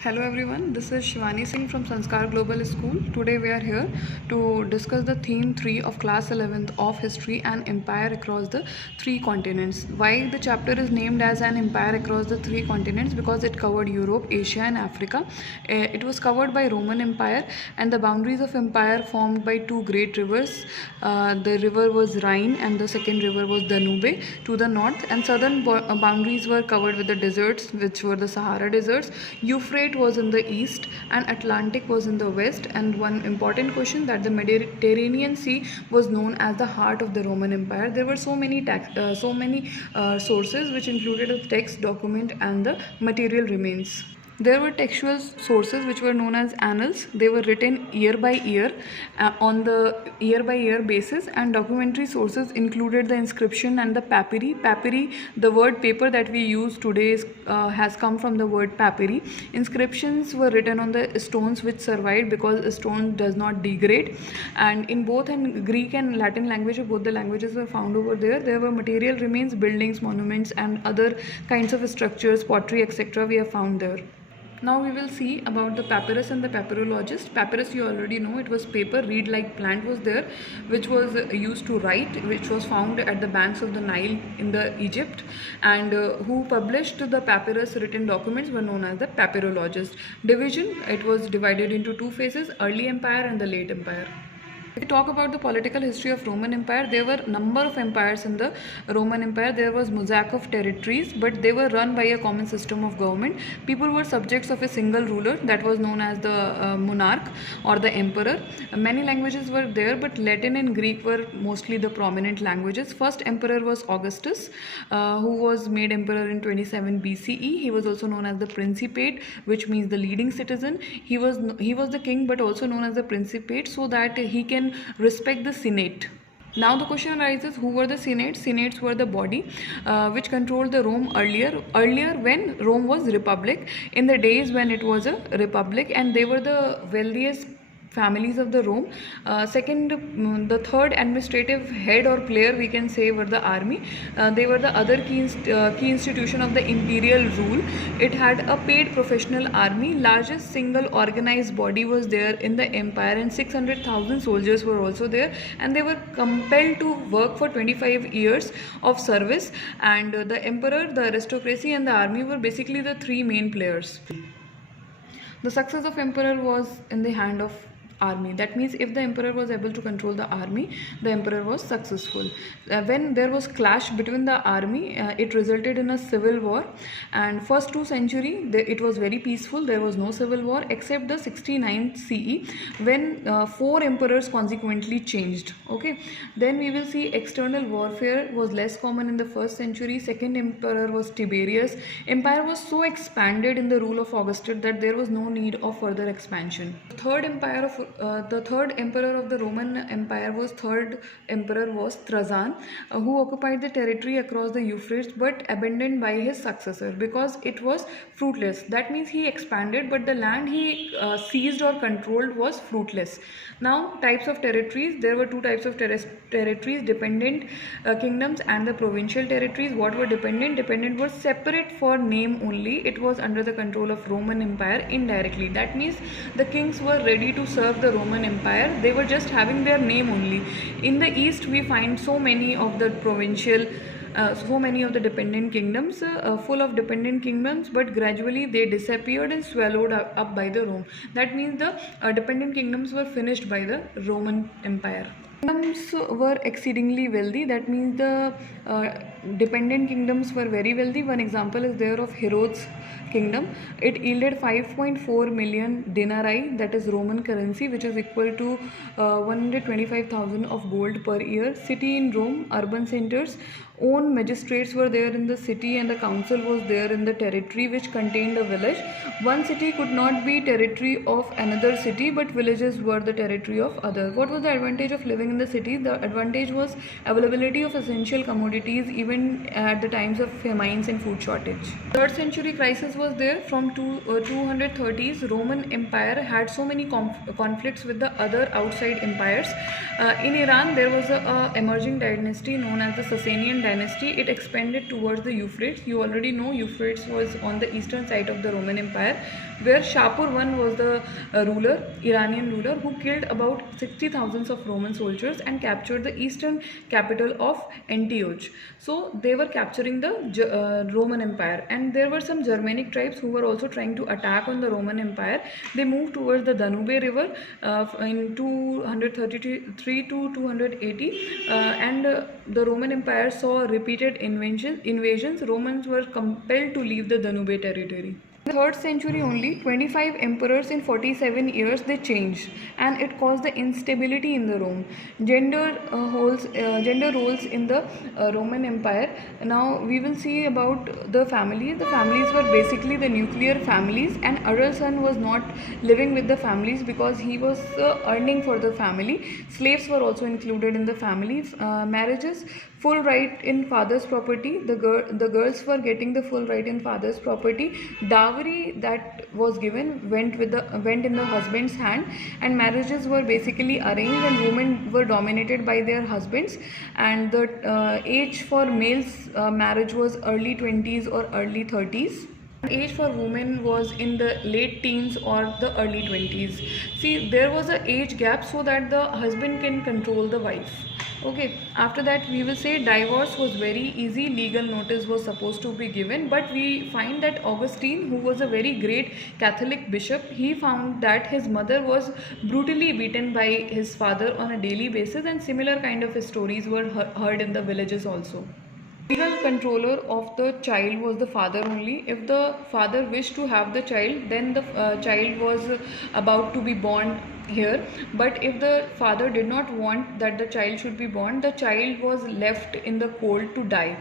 Hello everyone, this is Shivani Singh from Sanskar Global School. Today we are here to discuss the theme 3 of class 11th of history and empire across the three continents. Why the chapter is named as an empire across the three continents? Because it covered Europe, Asia and Africa. It was covered by Roman Empire and the boundaries of empire formed by two great rivers. The river was Rhine and the second river was Danube to the north, and southern boundaries were covered with the deserts, which were the Sahara deserts. Euphrates was in the east and Atlantic was in the west. And one important question, that the Mediterranean Sea was known as the heart of the Roman Empire. There were so many sources which included a text, document and the material remains. There were textual sources which were known as annals. They were written year by year on the year by year basis, and documentary sources included the inscription and the papyri. Papyri, the word paper that we use today, has come from the word papyri. Inscriptions were written on the stones which survived, because a stone does not degrade. And in both in Greek and Latin language, both the languages were found over there. There were material remains, buildings, monuments and other kinds of structures, pottery, etc. we have found there. Now we will see about the papyrus and the papyrologist. Papyrus, you already know, it was paper, reed-like plant was there, which was used to write, which was found at the banks of the Nile in the Egypt, and who published the papyrus written documents were known as the papyrologist. Division, it was divided into two phases, early empire and the late empire. If we talk about the political history of Roman Empire, there were number of empires in the Roman Empire. There was mosaic of territories, but they were run by a common system of government. People were subjects of a single ruler that was known as the monarch or the emperor. Many languages were there, but Latin and Greek were mostly the prominent languages. First emperor was Augustus, who was made emperor in 27 BCE. He was also known as the Principate, which means the leading citizen. He was the king, but also known as the Principate, so that he can respect the Senate. Now the question arises, who were the Senates? Senates were the body which controlled the Rome earlier when Rome was republic, in the days when it was a republic, and they were the wealthiest families of the Rome. The third administrative head or player, we can say, were the army. They were the other key institution of the imperial rule. It had a paid professional army. Largest single organized body was there in the empire, and 600,000 soldiers were also there, and they were compelled to work for 25 years of service. And the emperor, the aristocracy and the army were basically the three main players. The success of emperor was in the hand of army. That means if the emperor was able to control the army, the emperor was successful. When there was clash between the army, it resulted in a civil war, and first 2 centuries it was very peaceful. There was no civil war except the 69th CE, when 4 emperors consequently changed. Okay, then we will see external warfare was less common in the 1st century. Second emperor was Tiberius. Empire was so expanded in the rule of Augustus that there was no need of further expansion. The third emperor of the Roman Empire was Trajan, who occupied the territory across the Euphrates but abandoned by his successor because it was fruitless. That means he expanded, but the land he seized or controlled was fruitless. Now, types of territories. There were 2 types of territories: dependent kingdoms and the provincial territories. What were dependent? Dependent was separate for name only. It was under the control of Roman Empire indirectly. That means the kings were ready to serve the Roman Empire. They were just having their name only. In the east, we find so many of the provincial so many of the dependent kingdoms, full of dependent kingdoms, but gradually they disappeared and swallowed up by the Rome. That means the dependent kingdoms were finished by the Roman Empire. Kingdoms were exceedingly wealthy. That means the dependent kingdoms were very wealthy. One example is there of Herod's kingdom. It yielded 5.4 million denarii, that is Roman currency, which is equal to 125,000 of gold per year. City in Rome, urban centers. Own magistrates were there in the city, and the council was there in the territory which contained a village. One city could not be territory of another city, but villages were the territory of other. What was the advantage of living in the city? The advantage was availability of essential commodities even at the times of famines and food shortage. 3rd century crisis was there. From 230s, Roman Empire had so many conflicts with the other outside empires. In Iran, there was a emerging dynasty known as the Sasanian dynasty, it expanded towards the Euphrates. You already know Euphrates was on the eastern side of the Roman Empire, where Shapur I was the Iranian ruler, who killed about 60,000 of Roman soldiers and captured the eastern capital of Antioch. So they were capturing the Roman Empire, and there were some Germanic tribes who were also trying to attack on the Roman Empire. They moved towards the Danube River in 233 to 280, and the Roman Empire saw repeated invasions. Romans were compelled to leave the Danube territory. In the 3rd century only, 25 emperors in 47 years they changed, and it caused the instability in the Rome. Gender roles in the Roman Empire. Now we will see about the families. The families were basically the nuclear families, and adult son was not living with the families because he was earning for the family. Slaves were also included in the family. Marriages, full right in father's property. The girls were getting the full right in father's property. Dowry that was given went in the husband's hand, and marriages were basically arranged, and women were dominated by their husbands. And the age for males marriage was early 20s or early 30s. Age for women was in the late teens or the early 20s. See, there was an age gap so that the husband can control the wife. Okay, after that we will say divorce was very easy. Legal notice was supposed to be given, but we find that Augustine, who was a very great Catholic bishop, he found that his mother was brutally beaten by his father on a daily basis, and similar kind of stories were heard in the villages also. Legal controller of the child was the father only. If the father wished to have the child, then the child was about to be born here. But if the father did not want that the child should be born, the child was left in the cold to die.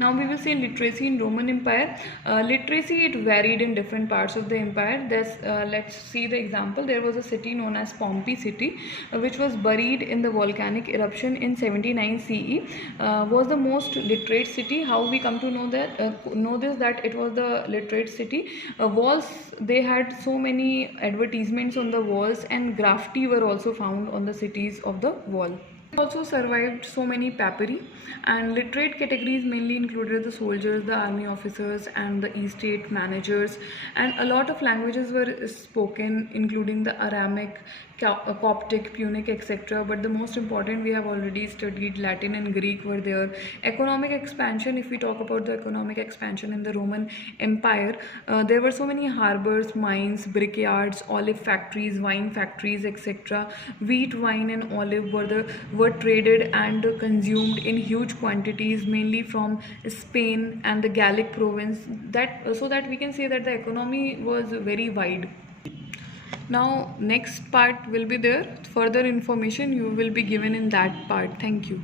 Now we will say literacy in Roman Empire. Literacy, it varied in different parts of the empire. Let's see the example. There was a city known as Pompey city, which was buried in the volcanic eruption in 79 CE. Was the most literate city. How we come to know that it was the literate city. Walls, they had so many advertisements on the walls, and graffiti were also found on the cities of the wall. Also survived so many papyri, and literate categories mainly included the soldiers, the army officers, and the estate managers, and a lot of languages were spoken, including the Aramaic, Coptic, Punic, etc. But the most important, we have already studied, Latin and Greek were there. Economic expansion, if we talk about the economic expansion in the Roman Empire, there were so many harbors, mines, brickyards, olive factories, wine factories, etc. Wheat, wine and olive were traded and consumed in huge quantities, mainly from Spain and the Gallic province, so that we can say that the economy was very wide. Now next part will be there. Further information you will be given in that part. Thank you.